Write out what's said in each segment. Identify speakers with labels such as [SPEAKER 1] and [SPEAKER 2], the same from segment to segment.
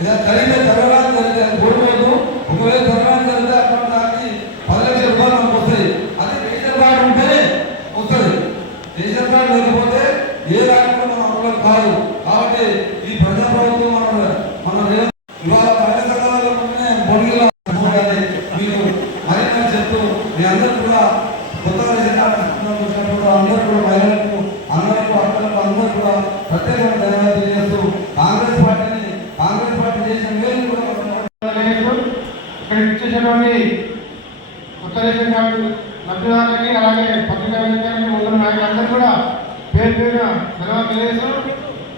[SPEAKER 1] ఇలా ఖరీదు జరగడానికి జరిగితే కోరుకోవద్దు ఒకవేళ జరగడానికి జరిగితే అక్కడ దానికి పది లక్షల రూపాయలు మనకు వస్తాయి. అదే రేషన్ కార్డు ఉంటేనే వస్తుంది. రేషన్ కార్డు లేకపోతే ఏ దాంట్లో మనం అమలు కాదు కాబట్టి ఈ ప్రజా ప్రభుత్వం మన మన రేవంత్ ఇవాళ మహిళా సంఘాలలో మొన్ననే బొడిగిలో మీకు మహిళలు చెప్తూ మీ అందరూ కూడా కొత్త రేషన్ కార్డు వచ్చినప్పుడు అందరూ కూడా మహిళలకు అందరికీ అక్కలకు అందరూ కూడా ప్రత్యేకమైన ధన్యవాదాలు తెలియజేస్తూ కాంగ్రెస్ పార్టీని కాంగ్రెస్ పార్టీ చేసిన మేలు కూడా
[SPEAKER 2] లేదు. ఇక్కడ ఇచ్చేసినటువంటి కొత్త రేషన్ కార్డు లబ్ధిదారులకి అలాగే పత్రికా విలేకరులకి ఉన్న నాయకులందరూ కూడా పేరు లేదు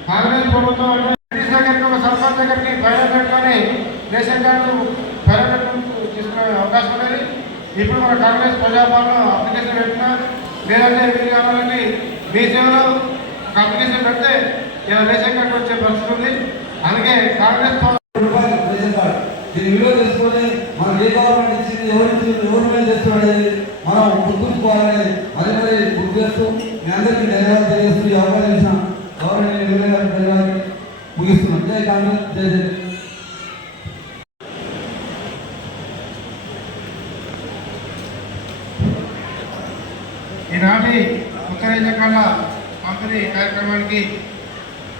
[SPEAKER 2] కాంగ్రెస్ ప్రభుత్వం అంటే బ్రిటిష్ దగ్గరికి ఒక సర్పంచ్ దగ్గరికి ఫైనల్ పెట్టుకొని రేషన్ కార్డు ఫైనల్ తీసుకునే అవకాశం ఉండేది ఇప్పుడు మన కాంగ్రెస్ ప్రజాపాలన అప్లికేషన్ పెట్టినా లేదంటే వీళ్ళు కావాలని మీ సేవలో ఒక అప్లికేషన్ పెడితే ఇలా రేషన్ కార్డు వచ్చే పరిస్థితి ఉంది అందుకే కాంగ్రెస్
[SPEAKER 1] దీని విలువ తెలుసుకొని మనం ఏ గవర్నమెంట్ ఇచ్చింది ఎవరు ఇచ్చింది ఎవరు మేలు చేస్తున్నాడు మనం గుర్తుంచుకోవాలని మరి మరి గుర్తు చేస్తూ మీ అందరికీ ధన్యవాదాలు తెలియజేస్తూ ఈ అవకాశం ఇచ్చిన గవర్నమెంట్ ఎమ్మెల్యే గారికి ధన్యవాదాలు ముగిస్తున్నాం. జై కాంగ్రెస్ జై జై
[SPEAKER 2] ఈనాటి ఉత్తరేజకాల పంపిణీ కార్యక్రమానికి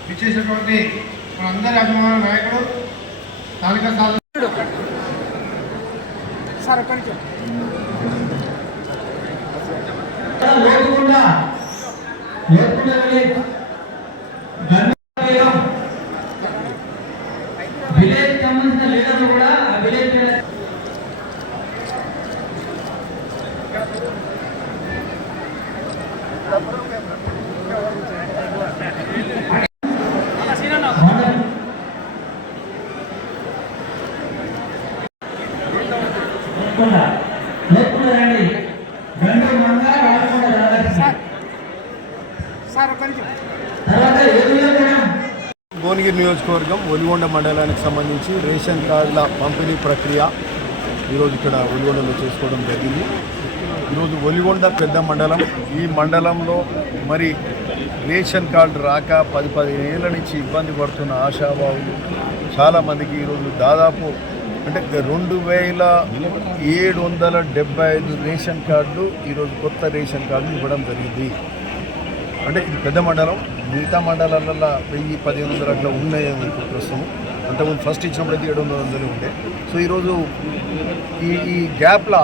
[SPEAKER 2] విచ్చేసినటువంటి మనందరి అభిమాన నాయకుడు స్థానిక సాధన
[SPEAKER 3] లేకుండా లేకుండా వెళ్ళి గన్నేరం విలేజ్ సంబంధించిన లీడర్లు కూడా ఆ విలేజ్ లీడర్ మండలం లేకుండా లేకుండా రండి రెండు మంగా రాకుండా రావాలి తర్వాత ఏది లేకుండా
[SPEAKER 4] భువనగిరి నియోజకవర్గం ఒలిగొండ మండలానికి సంబంధించి రేషన్ కార్డుల పంపిణీ ప్రక్రియ ఈరోజు ఇక్కడ ఒలిగొండలో చేసుకోవడం జరిగింది. ఈరోజు ఒలిగొండ పెద్ద మండలం. ఈ మండలంలో మరి రేషన్ కార్డు రాక పది పదిహేను ఏళ్ళ నుంచి ఇబ్బంది పడుతున్న ఆశావాహులు చాలామందికి ఈరోజు దాదాపు అంటే రెండు వేల ఏడు వందల డెబ్బై ఐదు రేషన్ కార్డులు ఈరోజు కొత్త రేషన్ కార్డులు ఇవ్వడం జరిగింది. అంటే ఇది పెద్ద మండలం మిగతా మండలాలలో వెయ్యి పదిహేను వందలు అట్లా ఉన్నాయి ఇప్పుడు ప్రస్తుతం. అంతకుముందు ఫస్ట్ ఇచ్చినప్పుడు అయితే ఏడు వందల వందలు ఉండే. సో ఈరోజు ఈ ఈ గ్యాప్లో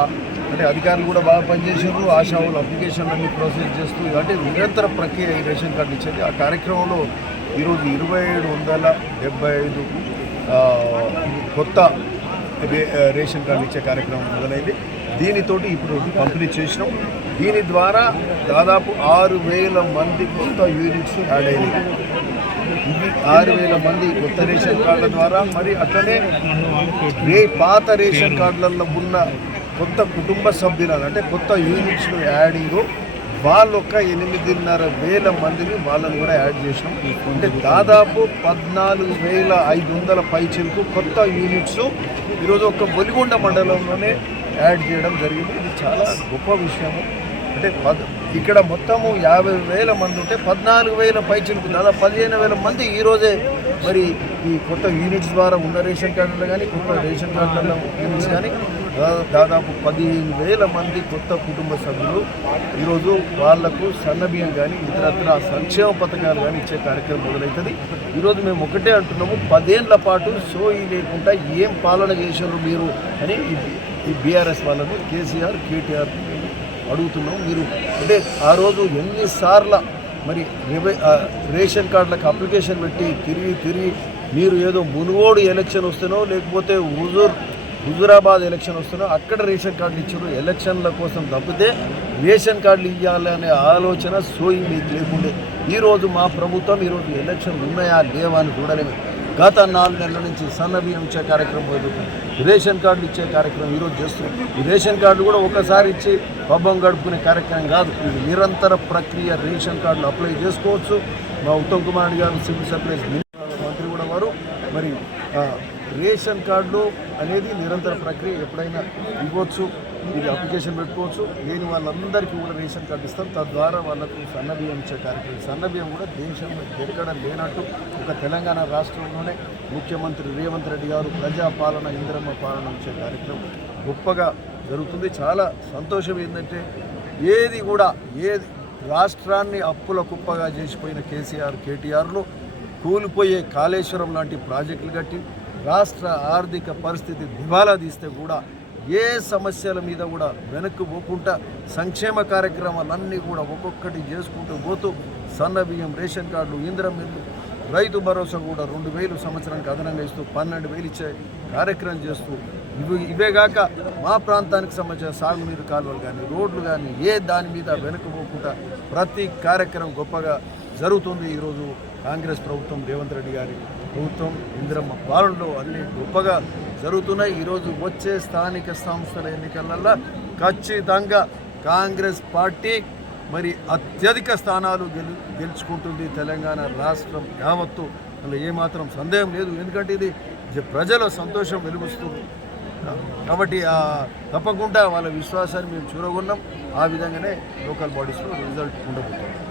[SPEAKER 4] అంటే అధికారులు కూడా బాగా పనిచేసారు ఆశావులు అప్లికేషన్లు అన్ని ప్రాసెస్ చేస్తూ అంటే నిరంతర ప్రక్రియ ఈ రేషన్ కార్డు ఇచ్చేది. ఆ కార్యక్రమంలో ఈరోజు ఇరవై ఏడు వందల డెబ్బై ఐదు కొత్త రేషన్ కార్డు ఇచ్చే కార్యక్రమం మొదలైంది. దీనితోటి ఇప్పుడు పంపిణీ చేసినాం. దీని ద్వారా దాదాపు ఆరు వేల మంది కొత్త యూనిట్స్ యాడ్ అయినాయి. ఇది ఆరు వేల మంది కొత్త రేషన్ కార్డుల ద్వారా మరి అట్లనే రే పాత రేషన్ కార్డులలో ఉన్న కొత్త కుటుంబ సభ్యులను అంటే కొత్త యూనిట్స్ను యాడింగ్ వాళ్ళు ఒక ఎనిమిదిన్నర వేల మందిని వాళ్ళని కూడా యాడ్ చేసినాం. అంటే దాదాపు పద్నాలుగు వేల ఐదు వందల పైచిలకు కొత్త యూనిట్స్ ఈరోజు ఒక బొలిగొండ మండలంలోనే యాడ్ చేయడం జరిగింది. ఇది చాలా గొప్ప విషయము. అంటే పద్ ఇక్కడ మొత్తము యాభై వేల మంది ఉంటే పద్నాలుగు వేల పైచులకు దాదాపు పదిహేను వేల మంది ఈరోజే మరి ఈ కొత్త యూనిట్స్ ద్వారా ఉన్న రేషన్ కార్డులు కానీ కొత్త రేషన్ కార్డులలో యూనిట్స్ కానీ దాదాపు పదిహేను వేల మంది కొత్త కుటుంబ సభ్యులు. ఈరోజు వాళ్ళకు సన్నబియ్యం కానీ ఇతరత్ర సంక్షేమ పథకాలు కానీ ఇచ్చే కార్యక్రమం మొదలవుతుంది ఈరోజు మేము ఒకటే అంటున్నాము పదేళ్ళ పాటు సోయి లేకుండా ఏం పాలన చేశారు మీరు అని ఈ బీఆర్ఎస్ వాళ్ళను కేసీఆర్ కేటీఆర్ అడుగుతున్నాం మీరు అంటే ఆ రోజు ఎన్నిసార్ల మరి రేషన్ కార్డులకు అప్లికేషన్ పెట్టి తిరిగి తిరిగి మీరు ఏదో మునుగోడు ఎలక్షన్ వస్తేనో లేకపోతే హుజూర్ హుజురాబాద్ ఎలక్షన్ వస్తున్నా అక్కడ రేషన్ కార్డులు ఇచ్చారు. ఎలక్షన్ల కోసం తప్పితే రేషన్ కార్డులు ఇవ్వాలనే ఆలోచన సోయి మీకు లేకుండే. ఈరోజు మా ప్రభుత్వం ఈరోజు ఎలక్షన్లు ఉన్నాయా లేవా అని చూడలేము. గత నాలుగు నెలల నుంచి సన్న బియ్యం ఇచ్చే కార్యక్రమం జరుగుతుంది రేషన్ కార్డులు ఇచ్చే కార్యక్రమం ఈరోజు చేస్తున్నాం. ఈ రేషన్ కార్డు కూడా ఒకసారి ఇచ్చి పబ్బం గడుపుకునే కార్యక్రమం కాదు. ఇది నిరంతర ప్రక్రియ. రేషన్ కార్డులు అప్లై చేసుకోవచ్చు. మా ఉత్తమ్ కుమార్ రెడ్డి గారు సివిల్ సప్లైస్ మంత్రి కూడా వారు. మరి రేషన్ కార్డులో అనేది నిరంతర ప్రక్రియ ఎప్పుడైనా ఇవ్వచ్చు ఇది అప్లికేషన్ పెట్టుకోవచ్చు. లేని వాళ్ళందరికీ కూడా రేషన్ కార్డు ఇస్తాం. తద్వారా వాళ్ళకు సన్నబియ్యం ఇచ్చే కార్యక్రమం. సన్నబియ్యం కూడా దేశంలో ఎక్కడ లేనట్టు ఒక తెలంగాణ రాష్ట్రంలోనే ముఖ్యమంత్రి రేవంత్ రెడ్డి గారు ప్రజాపాలన ఇందిరమ్మ పాలన ఇచ్చే కార్యక్రమం గొప్పగా జరుగుతుంది. చాలా సంతోషం ఏంటంటే ఏది కూడా ఏది రాష్ట్రాన్ని అప్పుల కుప్పగా చేసిపోయిన కేసీఆర్ కేటీఆర్లు కూలిపోయే కాళేశ్వరం లాంటి ప్రాజెక్టులు కట్టి రాష్ట్ర ఆర్థిక పరిస్థితి దివాలా తీస్తే కూడా ఏ సమస్యల మీద కూడా వెనక్కి పోకుండా సంక్షేమ కార్యక్రమాలన్నీ కూడా ఒక్కొక్కటి చేసుకుంటూ పోతూ సన్న బియ్యం రేషన్ కార్డులు ఇంద్రం ఇల్లు రైతు భరోసా కూడా రెండు వేలు సంవత్సరానికి అదనంగా ఇస్తూ పన్నెండు వేలు ఇచ్చే కార్యక్రమం చేస్తూ ఇవి ఇవే కాక మా ప్రాంతానికి సంబంధించిన సాగునీరు కాలువలు కానీ రోడ్లు కానీ ఏ దాని మీద వెనుకపోకుండా ప్రతి కార్యక్రమం గొప్పగా జరుగుతుంది. ఈరోజు కాంగ్రెస్ ప్రభుత్వం రేవంత్ రెడ్డి గారి ప్రభుత్వం ఇందిరమ్మ పాలనలో అన్ని గొప్పగా జరుగుతున్నాయి. ఈరోజు వచ్చే స్థానిక సంస్థల ఎన్నికలలో ఖచ్చితంగా కాంగ్రెస్ పార్టీ మరి అత్యధిక స్థానాలు గెలు గెలుచుకుంటుంది తెలంగాణ రాష్ట్రం యావత్తు. అందులో ఏమాత్రం సందేహం లేదు. ఎందుకంటే ఇది ప్రజల సంతోషం వెలుగుస్తుంది. కాబట్టి తప్పకుండా వాళ్ళ విశ్వాసాన్ని మేము చూరగొన్నాం ఆ విధంగానే లోకల్ బాడీస్లో రిజల్ట్ ఉండబోతుంది.